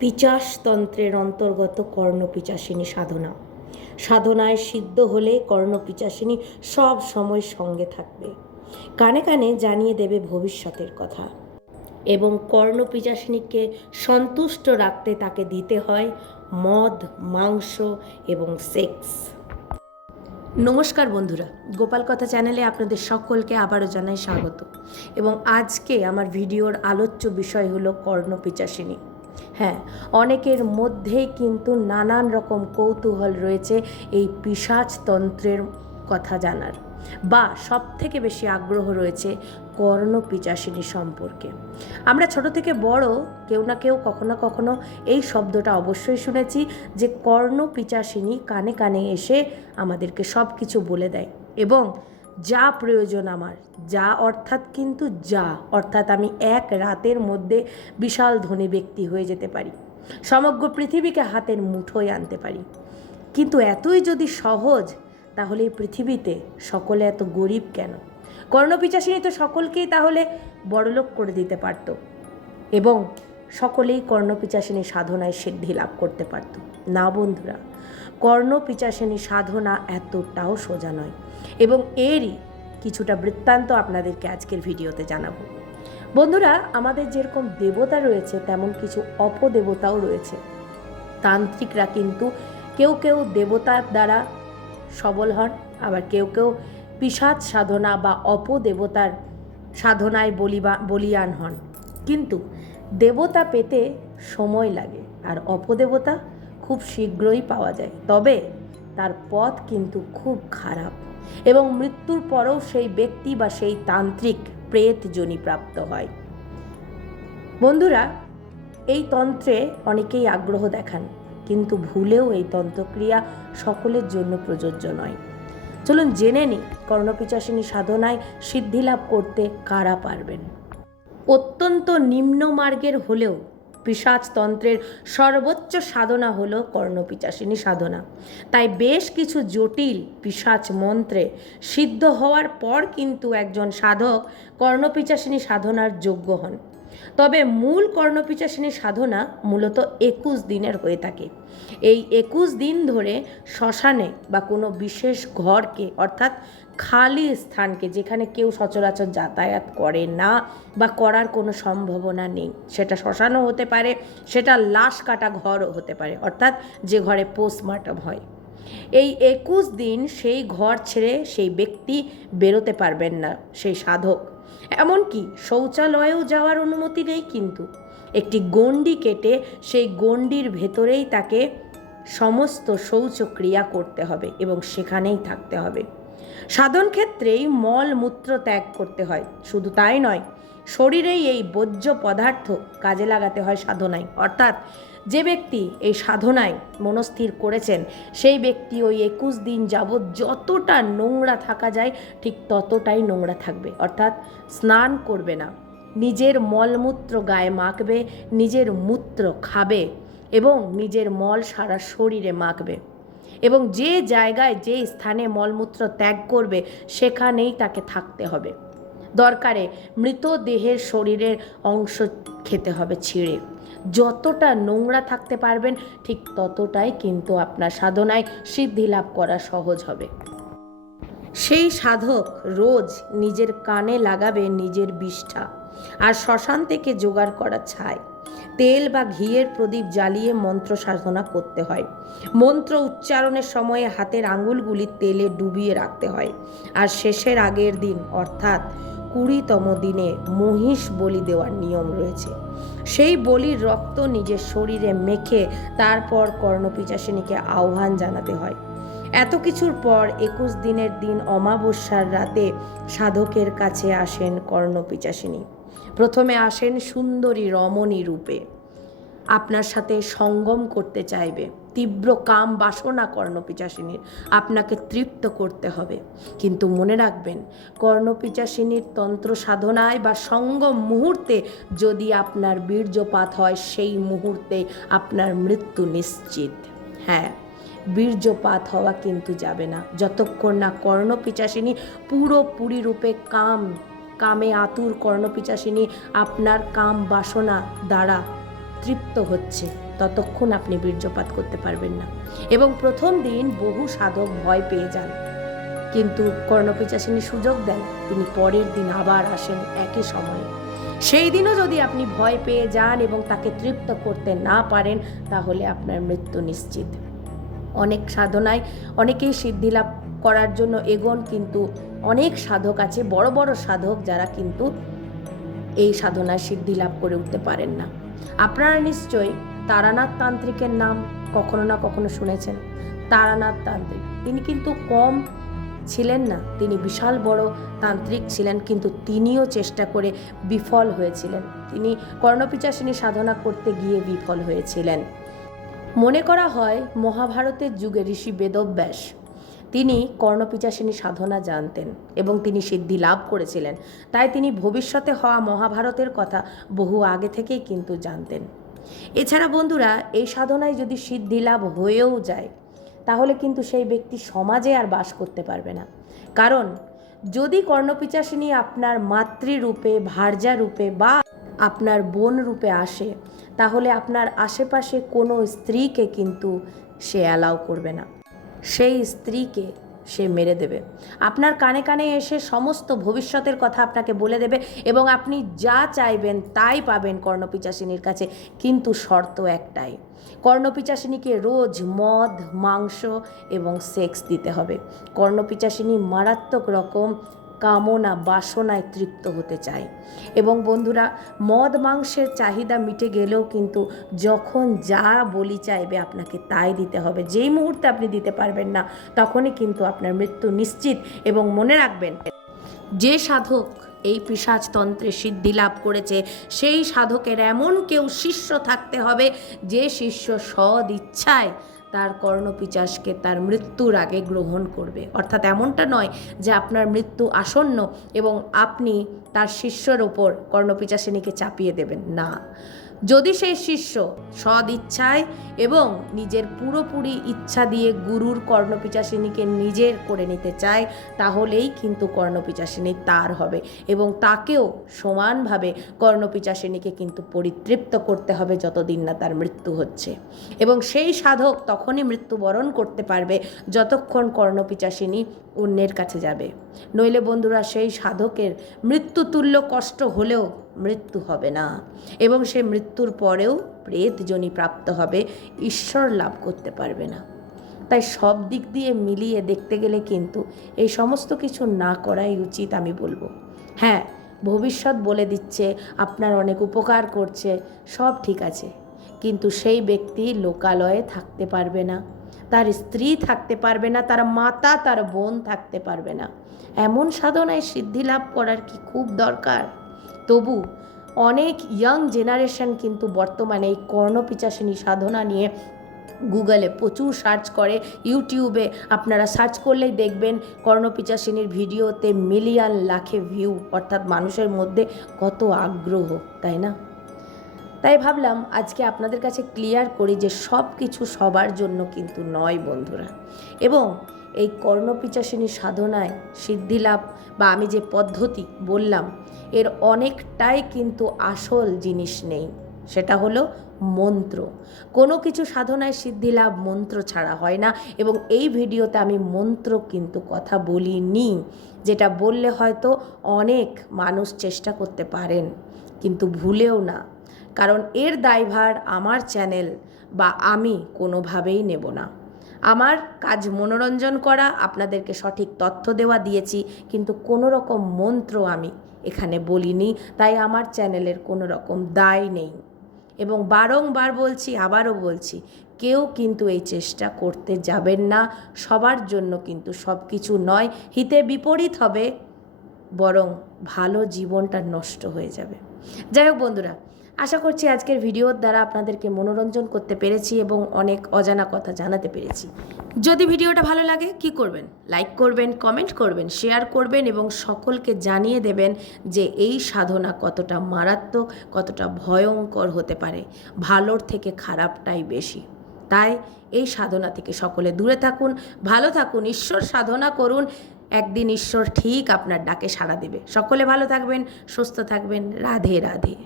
পিচাসতন্ত্রের অন্তর্গত কর্ণপিচাসিনী সাধনা। সাধনায় সিদ্ধ হলে কর্ণপিচাসিনী সব সময় সঙ্গে থাকবে, কানে কানে জানিয়ে দেবে ভবিষ্যতের কথা। এবং কর্ণপিচাসিনীকে সন্তুষ্ট রাখতে তাকে দিতে হয় মদ, মাংস এবং সেক্স। নমস্কার বন্ধুরা, গোপাল কথা চ্যানেলে আপনাদের সকলকে আবারও জানাই স্বাগত। এবং আজকে আমার ভিডিওর আলোচ্য বিষয় হলো কর্ণপিচাসিনী। হ্যাঁ, অনেকের মধ্যেই কিন্তু নানান রকম কৌতূহল রয়েছে এই পিশাচতন্ত্রের কথা জানার, বা সব থেকে বেশি আগ্রহ রয়েছে কর্ণপিচাসিনী সম্পর্কে। আমরা ছোট থেকে বড় কেউ না কেউ কখনো না কখনো এই শব্দটা অবশ্যই শুনেছি যে কর্ণপিচাসিনী কানে কানে এসে আমাদেরকে সব কিছু বলে দেয়, এবং যা প্রয়োজন আমার, যা অর্থাৎ কিন্তু যা অর্থাৎ আমি এক রাতের মধ্যে বিশাল ধনী ব্যক্তি হয়ে যেতে পারি, সমগ্র পৃথিবীকে হাতের মুঠোয় আনতে পারি। কিন্তু এতই যদি সহজ, তাহলে এই পৃথিবীতে সকলে এত গরিব কেন? কর্ণপিচাসিনী তো সকলকেই তাহলে বড়লোক করে দিতে পারত, এবং সকলেই কর্ণপিচাসিনী সাধনায় সিদ্ধি লাভ করতে পারত। না বন্ধুরা, কর্ণপিচাসিনী সাধনা এতটাও সোজা নয়, এবং এরই কিছুটা বৃত্তান্ত আপনাদেরকে আজকের ভিডিওতে জানাবো। বন্ধুরা, আমাদের যেরকম দেবতা রয়েছে তেমন কিছু অপদেবতাও রয়েছে। তান্ত্রিকরা কিন্তু কেউ কেউ দেবতার দ্বারা সবল হন, আবার কেউ কেউ পিশাচ সাধনা বা অপদেবতার সাধনায় বলিয়ান হন। কিন্তু দেবতা পেতে সময় লাগে, আর অপদেবতা খুব শীঘ্রই পাওয়া যায়। তবে তার পথ কিন্তু খুব খারাপ, এবং মৃত্যুর পরেও সেই ব্যক্তি বা সেই তান্ত্রিক প্রেত যোনি প্রাপ্ত হয়। বন্ধুরা, এই তন্ত্রে অনেকেই আগ্রহ দেখান, কিন্তু ভুলেও এই তন্ত্রক্রিয়া সকলের জন্য প্রযোজ্য নয়। চলুন জেনে নিই কর্ণপিচাসিনী সাধনায় সিদ্ধিলাভ করতে কারা পারবেন। অত্যন্ত নিম্ন মার্গের হলেও পিশাচতন্ত্রের সর্বোচ্চ সাধনা হলো কর্ণপিচাসিনী সাধনা। তাই বেশ কিছু জটিল পিশাচ মন্ত্রে সিদ্ধ হওয়ার পর কিন্তু একজন সাধক কর্ণপিচাসিনী সাধনার যোগ্য হন। তবে মূল কর্ণপিচাসিনী সাধনা মূলত 21 দিনের হয়ে থাকে। এই 21 দিন ধরে শ্মশানে বা কোনো বিশেষ ঘরকে, অর্থাৎ খালি স্থানকে, যেখানে কেউ সচরাচর যাতায়াত করে না বা করার কোনো সম্ভাবনা নেই, সেটা শ্মশানও হতে পারে, সেটা লাশ কাটা ঘরও হতে পারে, অর্থাৎ যে ঘরে পোস্টমর্টম হয়। এই 21 দিন সেই ঘর ছেড়ে সেই ব্যক্তি বেরোতে পারবেন না, সেই সাধক। এমনকি শৌচালয়েও যাওয়ার অনুমতি নেই, কিন্তু একটি গণ্ডি কেটে সেই গণ্ডির ভেতরেই তাকে সমস্ত শৌচক্রিয়া করতে হবে এবং সেখানেই থাকতে হবে। সাধন ক্ষেত্রেই মল মূত্র ত্যাগ করতে হয়। শুধু তাই নয়, শরীরেই এই বর্জ্য পদার্থ কাজে লাগাতে হয় সাধনায়। অর্থাৎ যে ব্যক্তি এই সাধনায় মনস্থির করেছেন, সেই ব্যক্তি ওই 21 দিন যাবৎ যতটা নোংরা থাকা যায় ঠিক ততটাই নোংরা থাকবে। অর্থাৎ স্নান করবে না, নিজের মলমূত্র গায়ে মাখবে, নিজের মূত্র খাবে এবং নিজের মল সারা শরীরে মাখবে, এবং যে জায়গায় যে স্থানে মলমূত্র ত্যাগ করবে সেখানেই তাকে থাকতে হবে। দরকারে মৃতদেহের শরীরের অংশ খেতে হবে ছিঁড়ে। যতটা নোংরা থাকতে পারবেন ঠিক ততটাই কিন্তু আপনার সাধনায় সিদ্ধি লাভ করা সহজ হবে। সেই সাধক রোজ নিজের কানে লাগাবে নিজের বিষ্ঠা, আর শ্মশান থেকে জোগাড় করা ছাই, তেল বা ঘিয়ের প্রদীপ জ্বালিয়ে মন্ত্র সাধনা করতে হয়। মন্ত্র উচ্চারণের সময়ে হাতের আঙুলগুলি তেলে ডুবিয়ে রাখতে হয়। আর শেষের আগের দিন, অর্থাৎ 20তম দিনে মহিষ বলি দেওয়ার নিয়ম রয়েছে। সেই বলির রক্ত নিজের শরীরে মেখে তারপর কর্ণপিচাসিনীকে আহ্বান জানাতে হয়। এত কিছুর পর 21 দিনের দিন অমাবস্যার রাতে সাধকের কাছে আসেন কর্ণপিচাসিনী। প্রথমে আসেন সুন্দরী রমণী রূপে, আপনার সাথে সঙ্গম করতে চাইবে। তীব্র কাম বাসনা কর্ণপিচাসিনীর, আপনাকে তৃপ্ত করতে হবে। কিন্তু মনে রাখবেন, কর্ণপিচাসিনীর তন্ত্র সাধনায় বা সঙ্গম মুহূর্তে যদি আপনার বীর্যপাত হয়, সেই মুহূর্তে আপনার মৃত্যু নিশ্চিত। হ্যাঁ, বীর্যপাত হওয়া কিন্তু যাবে না যতক্ষণ না কর্ণপিচাসিনী পুরোপুরি রূপে কামে আতুর কর্ণপিচাসিনী আপনার কাম বাসনা দ্বারা তৃপ্ত হচ্ছে ততক্ষণ আপনি বীর্যপাত করতে পারবেন না। এবং প্রথম দিন বহু সাধক ভয় পেয়ে যান, কিন্তু কর্ণপিচাসিনী সুযোগ দেন, তিনি পরের দিন আবার আসেন একই সময়ে। সেই দিনও যদি আপনি ভয় পেয়ে যান এবং তাকে তৃপ্ত করতে না পারেন, তাহলে আপনার মৃত্যু নিশ্চিত। অনেক সাধনায় অনেকেই সিদ্ধি লাভ করার জন্য এগোন, কিন্তু অনেক সাধক আছে, বড় বড় সাধক, যারা কিন্তু এই সাধনায় সিদ্ধি লাভ করে উঠতে পারেন না। আপনারা নিশ্চয়ই তারানাথ তান্ত্রিকের নাম কখনো না কখনো শুনেছেন। তারানাথ তান্ত্রিক, তিনি কিন্তু কম ছিলেন না, তিনি বিশাল বড় তান্ত্রিক ছিলেন, কিন্তু তিনিও চেষ্টা করে বিফল হয়েছিলেন। তিনি কর্ণপিচাসিনী সাধনা করতে গিয়ে বিফল হয়েছিলেন। মনে করা হয় মহাভারতের যুগে ঋষি বেদব্যাস তিনি কর্ণপিচাসিনী সাধনা জানতেন এবং তিনি সিদ্ধি লাভ করেছিলেন। তাই তিনি ভবিষ্যতে হওয়া মহাভারতের কথা বহু আগে থেকেই কিন্তু জানতেন। এছাড়া বন্ধুরা, এই সাধনায় যদি সিদ্ধি লাভ হয়েও যায়, তাহলে কিন্তু সেই ব্যক্তি সমাজে আর বাস করতে পারবে না। কারণ যদি কর্ণপিচাসিনী আপনার মাতৃরূপে, ভার্যা রূপে বা আপনার বোন রূপে আসে, তাহলে আপনার আশেপাশে কোনো স্ত্রীকে কিন্তু সে অ্যালাউ করবে না, সেই স্ত্রীকে সে মেরে দেবে। আপনার কানে কানে এসে সমস্ত ভবিষ্যতের কথা আপনাকে বলে দেবে এবং আপনি যা চাইবেন তাই পাবেন কর্ণপিচাসিনীর কাছে। কিন্তু শর্ত একটাই, কর্ণপিচাসিনীকে রোজ মদ, মাংস এবং সেক্স দিতে হবে। কর্ণপিচাসিনী মারাত্মক রকম কামনা, বাসনায় তৃপ্ত হতে চায়। এবং বন্ধুরা, মদ মাংসের চাহিদা মিটে গেলেও কিন্তু যখন যা বলি চাইবে আপনাকে তাই দিতে হবে। যেই মুহূর্তে আপনি দিতে পারবেন না, তখনই কিন্তু আপনার মৃত্যু নিশ্চিত। এবং মনে রাখবেন, যে সাধক এই পিশাচতন্ত্রে সিদ্ধি লাভ করেছে, সেই সাধকের এমন কেউ শিষ্য থাকতে হবে যে শিষ্য সদ ইচ্ছায় তার কর্ণপিচাসকে তার মৃত্যুর আগে গ্রহণ করবে। অর্থাৎ এমনটা নয় যে আপনার মৃত্যু আসন্ন এবং আপনি তার শিষ্যর ওপর কর্ণপিচাসিনীকে চাপিয়ে দেবেন, না। যদি সেই শিষ্য সদ ইচ্ছায় এবং নিজের পুরোপুরি ইচ্ছা দিয়ে গুরুর কর্ণপিচাসিনীকে নিজের করে নিতে চায়, তাহলেই কিন্তু কর্ণপিচাসিনী তার হবে এবং তাকেও সমানভাবে কর্ণপিচাসিনীকে কিন্তু পরিতৃপ্ত করতে হবে যতদিন না তার মৃত্যু হচ্ছে। এবং সেই সাধক তখনই মৃত্যুবরণ করতে পারবে যতক্ষণ কর্ণপিচাসিনী অন্যের কাছে যাবে। নইলে বন্ধুরা, সেই সাধকের মৃত্যুতুল্য কষ্ট হলেও মৃত্যু হবে না এবং সে মৃত্যুর পরেও প্রেতজনি প্রাপ্ত হবে, ঈশ্বর লাভ করতে পারবে না। তাই সব দিক দিয়ে মিলিয়ে দেখতে গেলে কিন্তু এই সমস্ত কিছু না করাই উচিত আমি বলবো। হ্যাঁ, ভবিষ্যৎ বলে দিচ্ছে, আপনার অনেক উপকার করছে, সব ঠিক আছে, কিন্তু সেই ব্যক্তি লোকালয়ে থাকতে পারবে না, তার স্ত্রী থাকতে পারবে না, তার মাতা, তার বোন থাকতে পারবে না। এমন সাধনায় সিদ্ধি লাভ করার কি খুব দরকার? তবু অনেক ইয়াং জেনারেশন কিন্তু বর্তমানে এই কর্ণপিচাসিনী সাধনা নিয়ে গুগলে প্রচুর সার্চ করে। ইউটিউবে আপনারা সার্চ করলেই দেখবেন কর্ণপিচাসিনীর ভিডিওতে মিলিয়ন লাখে ভিউ, অর্থাৎ মানুষের মধ্যে কত আগ্রহ, তাই না? তাই ভাবলাম আজকে আপনাদের কাছে ক্লিয়ার করি যে সব কিছু সবার জন্য কিন্তু নয় বন্ধুরা। এবং এই কর্ণপিচাসিনী সাধনায় সিদ্ধি লাভ বা আমি যে পদ্ধতি বললাম, এর অনেকটাই কিন্তু আসল জিনিস নেই, সেটা হলো মন্ত্র। কোনো কিছু সাধনায় সিদ্ধি লাভ মন্ত্র ছাড়া হয় না। এবং এই ভিডিওতে আমি মন্ত্র কিন্তু কথা বলিনি, যেটা বললে হয়তো অনেক মানুষ চেষ্টা করতে পারেন, কিন্তু ভুলেও না, কারণ এর দায়ভার আমার চ্যানেল বা আমি কোনোভাবেই নেব না। আমার কাজ মনোরঞ্জন করা, আপনাদেরকে সঠিক তথ্য দেওয়া দিয়েছি, কিন্তু কোনো রকম মন্ত্র আমি এখানে বলিনি, তাই আমার চ্যানেলের কোনো রকম দায় নেই। এবং বারংবার বলছি, আবারও বলছি, কেউ কিন্তু এই চেষ্টা করতে যাবেন না। সবার জন্য কিন্তু সব কিছু নয়, হিতে বিপরীত হবে, বরং ভালো জীবনটা নষ্ট হয়ে যাবে। যাই হোক বন্ধুরা, আশা করছি আজকের ভিডিওর দ্বারা আপনাদেরকে মনোরঞ্জন করতে পেরেছি এবং অনেক অজানা কথা জানাতে পেরেছি। যদি ভিডিওটা ভালো লাগে কি করবেন? লাইক করবেন, কমেন্ট করবেন, শেয়ার করবেন এবং সকলকে জানিয়ে দেবেন যে এই সাধনা কতটা মারাত্মক, কতটা ভয়ঙ্কর হতে পারে। ভালোর থেকে খারাপটাই বেশি। তাই এই সাধনা থেকে সকলে দূরে থাকুন, ভালো থাকুন, ঈশ্বর সাধনা করুন। একদিন ঈশ্বর ঠিক আপনার ডাকে সাড়া দেবে। সকলে ভালো থাকবেন, সুস্থ থাকবেন। রাধে রাধে।